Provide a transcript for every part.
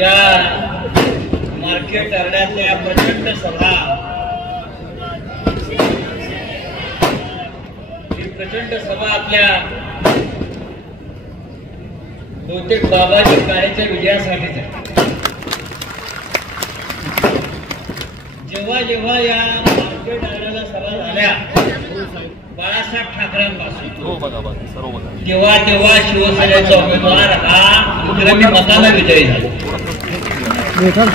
या मार्केट अरण्यातल्या प्रचंड सभा, ही प्रचंड सभा आपल्या बहुतेक बाबाजी काळेच्या विजयासाठीच आहे. जेव्हा जेव्हा या मार्केट अरण्याला सभा झाल्या बाळासाहेब ठाकरेंपासून, तेव्हा तेव्हा शिवसेनेचा उमेदवार हा विक्रमी मताला विजयी झाला.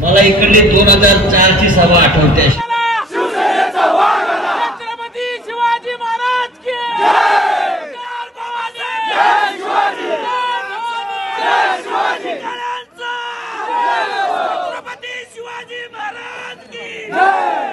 मला इकडली 2004 ची सभा आठवते. छत्रपती शिवाजी महाराज की जय. छत्रपती शिवाजी महाराज की जय.